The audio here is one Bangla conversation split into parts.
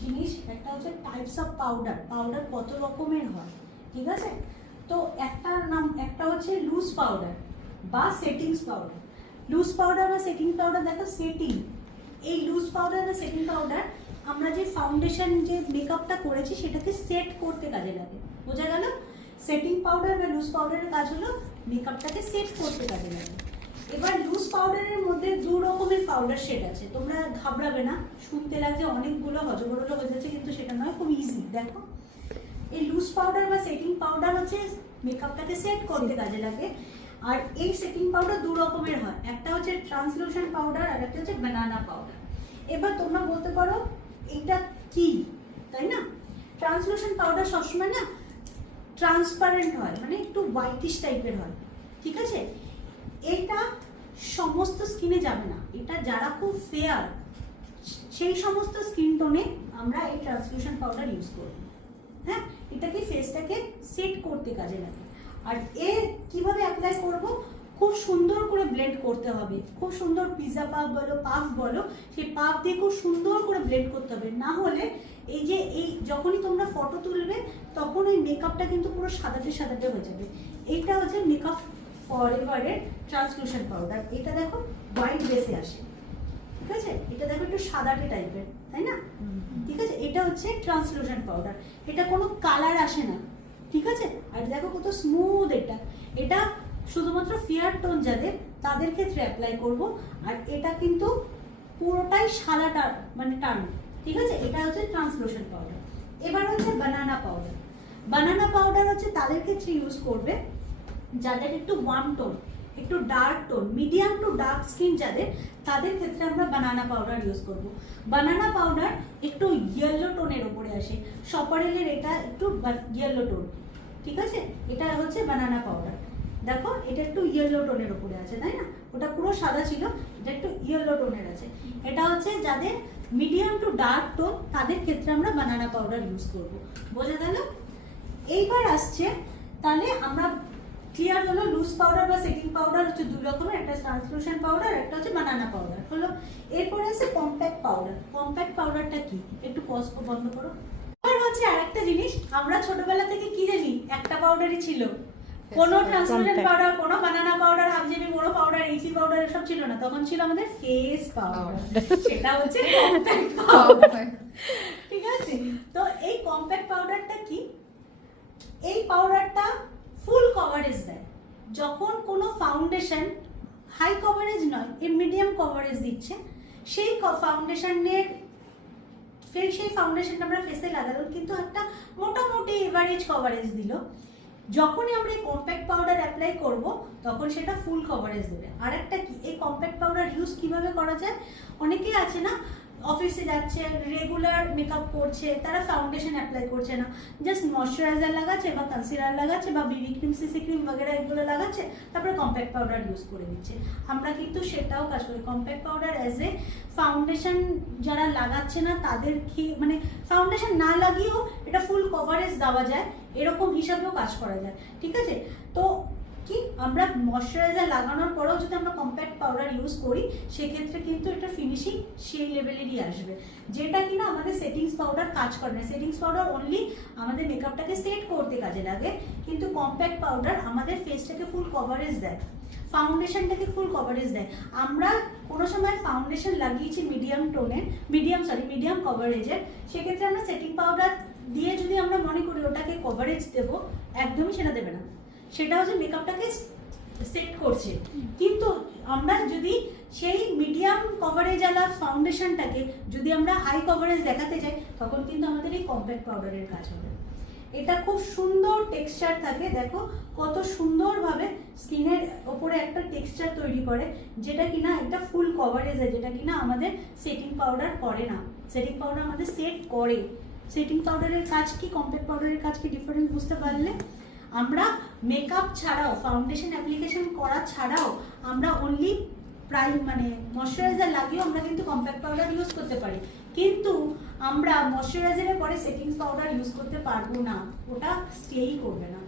জিনিস, একটা হচ্ছে টাইপস অফ পাউডার। পাউডার কত রকমের হয়, ঠিক আছে? তো একটা হচ্ছে লুজ পাউডার বা সেটিংস পাউডার। লুজ পাউডার বা সেটিং পাউডার, দেখো সেটিং, এই লুজ পাউডার বা সেটিং পাউডার আমরা যে ফাউন্ডেশন যে মেকআপটা করেছি সেটাকে সেট করতে কাজে লাগে, বোঝা গেল? সেটিং পাউডার বা লুজ পাউডারের কাজ হলো মেকআপটাকে সেট করতে কাজে লাগে। এবার লুজ পাউডারের মধ্যে দু রকমের পাউডার শেড আছে, তোমরা ঘাবড়াবে না, শুনতে লাগছে অনেকগুলো হজবরল হয়ে যাচ্ছে, কিন্তু সেটা নয়, খুব ইজি। দেখো, এই লুজ পাউডার বা সেটিং পাউডার হচ্ছে মেকআপটাকে সেট করতে কাজে লাগে। আর এই সেটিং পাউডার দু রকমের হয়, একটা হচ্ছে ট্রান্সলুশন পাউডার আর একটা হচ্ছে বানানা পাউডার। এবার তোমরা বলতে পারো এটা কি, তাই না? ট্রান্সলুশন পাউডার সবসময় না ট্রান্সপারেন্ট হয়, মানে একটু হোয়াইটিশ টাইপের হয়, ঠিক আছে? এটা সমস্ত স্কিনে যাবে না, এটা যারা খুব ফেয়ার সেই সমস্ত স্কিন টোনে আমরা এই ট্রান্সলুশন পাউডার ইউজ করব। হ্যাঁ, এটাকে ফেসটাকে সেট করতে কাজে লাগে। আর কিভাবে অ্যাপ্লাই করব, খুব সুন্দর করে ব্লেন্ড করতে হবে, খুব সুন্দর পিৎজা পাফ বলো, পাফ বলো, সেই পাফ দিয়ে খুব সুন্দর করে ব্লেন্ড করতে হবে। না হলে এই যখনই তোমরা ফটো তুলবে তখন ওই মেকআপটা কিন্তু পুরো সাদাটে সাদাটে হয়ে যাবে। এইটা হচ্ছে মেকআপ ফরএভারের ট্রান্সলুশন পাউডার। এটা দেখো হোয়াইট বেসে আসে, ঠিক আছে? এটা দেখো একটু সাদাটে টাইপের, তাই না? ঠিক আছে, এটা হচ্ছে ট্রান্সলুশন পাউডার, এটা কোনো কালার আসে না, ঠিক আছে? আর দেখো কত স্মুথ এটা শুধুমাত্র ফেয়ার টোন যাদের, তাদের ক্ষেত্রে অ্যাপ্লাই করব। আর এটা কিন্তু পুরোটাই সাদা মানে টার্ন, ঠিক আছে? এটা হচ্ছে ট্রান্সলুশন পাউডার। এবার হচ্ছে বানানা পাউডার। বানানা পাউডার হচ্ছে তাদের ক্ষেত্রে ইউজ করবে যাদের একটু ওয়ার্ম টোন, একটু dark tone, medium to dark skin যাদের, তাদের ক্ষেত্রে আমরা বানানা পাউডার ইউজ করব। বানানা পাউডার একটু ইয়েলো টোনের ওপরে আসে, সপারেলের এটা একটু ইয়েলো টোন, ঠিক আছে? এটা হচ্ছে বানানা পাউডার। দেখো এটা একটু ইয়েলো টোনের ওপরে আছে, তাই না? ওটা পুরো সাদা ছিল, এটা একটু ইয়েলো টোনের আছে। এটা হচ্ছে যাদের মিডিয়াম টু ডার্ক টোন, তাদের ক্ষেত্রে আমরা বানানা পাউডার ইউজ করব, বোঝা গেল? এইবার আসছে, তাহলে আমরা ক্লিয়ার হলো লুজ পাউডার বা সেটিং পাউডার হচ্ছে দুই রকমের, একটা ট্রান্সলুশন পাউডার, একটা হচ্ছে বানানা পাউডার হলো। এরপরে আছে কম্প্যাক্ট পাউডার। কম্প্যাক্ট পাউডারটা কি, একটু পজ বন্ধ করো। আর হচ্ছে আরেকটা জিনিস, আমরা ছোটবেলা থেকে কি জানি, একটা পাউডারই ছিল, কোনো ট্রান্সলুশন পাউডার, কোনো বানানা পাউডার, হাফজেবি বড় পাউডার, এইচি পাউডার এসব ছিল না, তখন ছিল আমাদের ফেস পাউডার, সেটা হচ্ছে কম্প্যাক্ট পাউডার, ঠিক আছে? তো এই কম্প্যাক্ট পাউডারটা কি, এই পাউডারটা ফুল কভারেজ দেয়। যখন কোনো ফাউন্ডেশন হাই কভারেজ নয়, এর মিডিয়াম কভারেজ দিচ্ছে, সেই ফাউন্ডেশনটা আমরা ফেসে লাগালাম, কিন্তু একটা মোটামুটি এভারেজ কভারেজ দিল। যখনই আমরা এই কম্প্যাক্ট পাউডার অ্যাপ্লাই করব তখন সেটা ফুল কভারেজ দেবে। আর একটা কি, এই কম্প্যাক্ট পাউডার ইউজ কিভাবে করা যায়, অনেকেই আছে না অফিসে যাচ্ছে, রেগুলার মেকআপ করছে, তারা ফাউন্ডেশন অ্যাপ্লাই করছে না, জাস্ট ময়শ্চারাইজার লাগাচ্ছে বা কনসিলার লাগাচ্ছে বা বিবি ক্রিম, সিসি ক্রিম বগেরা এগুলো লাগাচ্ছে, তারপরে কম্প্যাক্ট পাউডার ইউজ করে দিচ্ছে। আমরা কিন্তু সেটাও কাজ করি, compact powder as a foundation যারা লাগাচ্ছে না তাদের মানে ফাউন্ডেশন না লাগিয়েও এটা ফুল কভারেজ দেওয়া যায়, এরকম হিসাবেও কাজ করা যায়, ঠিক আছে? তো কি, আমরা ময়শ্চারাইজার লাগানোর পরেও যদি আমরা কম্প্যাক্ট পাউডার ইউজ করি, সেক্ষেত্রে কিন্তু এটা ফিনিশিং সেই লেভেলেরই আসবে, যেটা কিনা আমাদের সেটিংস পাউডার কাজ করে না। সেটিংস পাউডার অনলি আমাদের মেকআপটাকে সেট করতে কাজে লাগে, কিন্তু কম্প্যাক্ট পাউডার আমাদের ফেসটাকে ফুল কভারেজ দেয়, ফাউন্ডেশনটাকে ফুল কভারেজ দেয়। আমরা কোনো সময় ফাউন্ডেশন লাগিয়েছি মিডিয়াম কভারেজের, সেক্ষেত্রে আমরা সেটিং পাউডার দিয়ে যদি আমরা মনে করি ওটাকে কভারেজ দেবো, একদমই সেটা দেবে না, সেটা হচ্ছে মেকআপটাকে সেট করছে। কিন্তু আমরা যদি সেই মিডিয়াম কভারেজ আলা ফাউন্ডেশনটাকে যদি আমরা হাই কভারেজ দেখাতে চাই, তখন কিন্তু আমাদের এই কম্প্যাক্ট পাউডারের কাজ হবে। এটা খুব সুন্দর টেক্সচার থাকে, দেখো কত সুন্দরভাবে স্কিনের ওপরে একটা টেক্সচার তৈরি করে, যেটা কিনা একটা ফুল কভারেজ, যেটা কিনা আমাদের সেটিং পাউডার করে না। সেটিং পাউডার আমাদের সেট করে। সেটিং পাউডারের কাজ কি, কম্প্যাক্ট পাউডারের কাজ কি, ডিফারেন্স বুঝতে পারলে? আমরা মেকআপ ছাড়াও, ফাউন্ডেশন অ্যাপ্লিকেশন করা ছাড়াও আমরা অনলি মানে ময়শ্চারাইজার লাগিয়েও আমরা কিন্তু কম্প্যাক্ট পাউডার ইউজ করতে পারি, কিন্তু আমরা ময়শ্চারাইজারের পরে সেটিংস পাউডার ইউজ করতে পারবো না, ওটা স্টেই করবে না,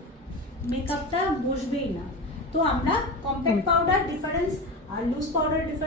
মেকআপটা বসবেই না। তো আমরা কম্প্যাক্ট পাউডার ডিফারেন্স আর লুজ পাউডার ডিফারেন্স